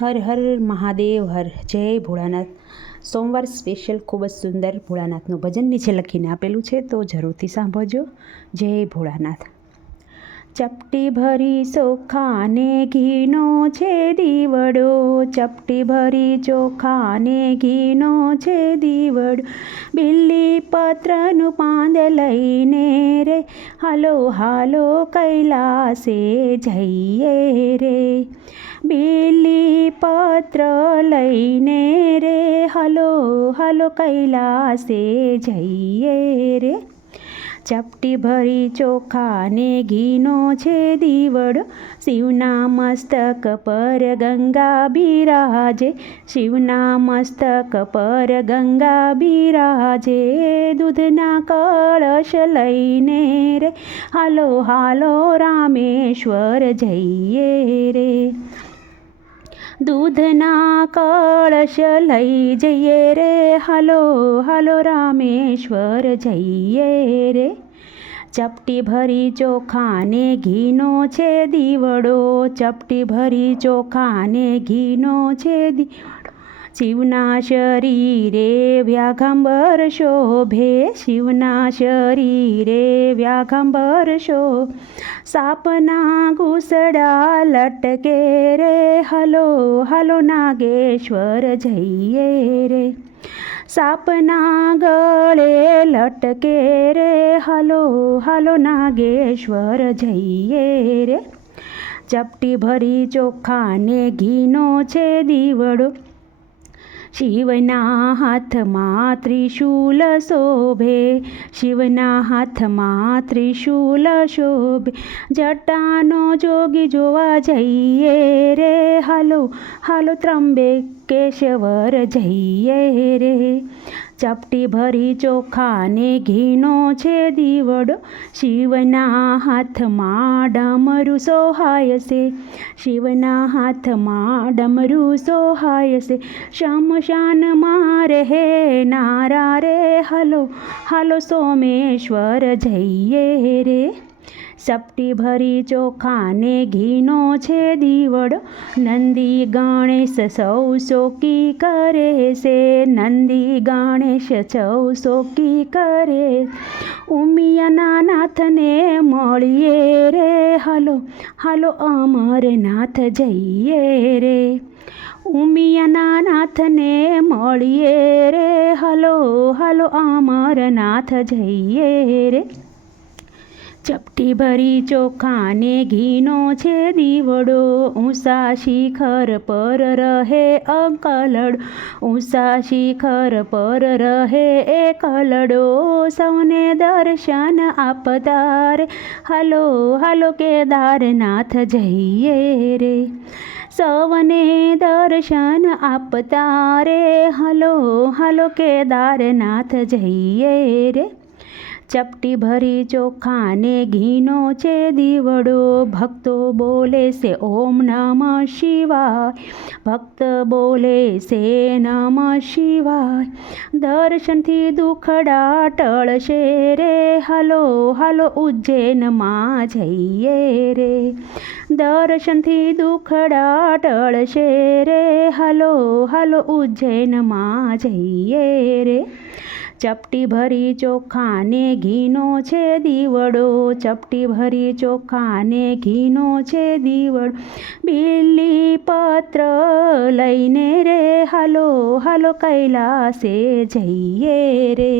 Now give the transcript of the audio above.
હર હર મહાદેવ, હર જય ભોળાનાથ. સોમવાર સ્પેશિયલ ખૂબ જ સુંદર ભોળાનાથનું ભજન નીચે લખીને આપેલું છે તો જરૂરથી સાંભળજો. જય ભોળાનાથ. ચપટી ભરી ચોખાને ઘીનો છે દીવડો ચપટી ભરી ચોખાને ઘીનો છે દીવડો. બિલ્લી પત્રનું પાંદ લઈને રે, હાલો હાલો કૈલાસે જઈએ રે. બિલ્લી પત્ર લઈને રે, હલો હલો કૈલાસે જઈએ રે. ચપટી ભરી ચોખાને ઘીનો છે દીવડો. શિવના મસ્તક પર ગંગા બિરાજે. શિવના મસ્તક પર ગંગા બિરાજે. દૂધના કળશ લઈને રે. હાલો હાલો, રામેશ્વર જઈએ રે. દૂધના કળશ લઈ જઈએ રે. હાલો હાલો રામેશ્વર, જઈએ રે. ચપટી ભરી ચોખાને ઘીનો છે દીવડો. ચપટી ભરી ચોખાને ઘીનો છે દીવડો શિવના શરીરે વ્યાખંબર શોભે, શિવના શરીરે વ્યાખંબર શો સાપના ઘૂસડા લટકે રે, હલો હલો નાગેશ્વર જઈએ રે. સાપના ગળે લટકે રે, હલો હલો નાગેશ્વર જઈએ રે. ચપટી ભરી ચોખાને ઘીનો છે દીવડો શિવના હાથમાં ત્રિશુલ શોભે શિવના હાથમાં ત્રિશુલ શોભે જટાનો જોગી જોવા જઈએ રે હાલો હાલો ત્રંબે કેશવર જઈએ રે ચપટી ભરી ચોખાને ઘીનો છે દીવડો શિવના હાથમાં ડમરું સોહાય છે. શિવના હાથમાં ડમરું સોહાય છે. શમશાનમાં રહે નારા રે, હલો, હાલો સોમેશ્વર જઈએ રે. ચપટી ભરી ચોખાને ઘીનો છે દીવડો. નંદી ગણેશ સૌ શોકી કરે છે. નંદી ગણેશ સૌ શોકી કરે ઉમિયાના નાથને મળીએ રે. હલો હલો અમરનાથ જઈએ રે. ઉમિયાના નાથને મળીએ રે. હલો, હાલો અમરનાથ જઈએ રે. ચપટી ભરી ચોખાને ઘીનો છે દીવડો ઊંસા શિખર પર રહે અકલડ. ઊંસા શિખર પર રહે એ કલડો સૌને દર્શન આપતાર. હલો હલો કેદારનાથ જઈએ રે. સૌને દર્શન આપતા રે હલો હલો કેદારનાથ જઈએ રે. ચપટી ભરી ચોખાને ઘીનો છે દીવડો. ભક્તો બોલે છે ઓમ નમ શિવાય. ભક્ત બોલે છે નમ શિવાય. દર્શનથી દુખડા ટળશે રે હલો હલો, ઉજ્જૈનમાં જઈએ રે. દર્શનથી દુખડા ટળશે રે હલો હલો, ઉજ્જૈનમાં જઈએ રે. ચપટી ભરી ચોખાને ઘીનો છે દીવડો ચપટી ભરી ચોખાને ઘીનો છે દીવડો. બિલ્લી પત્ર લઈને રે, હાલો હાલો કૈલાસે જઈએ રે.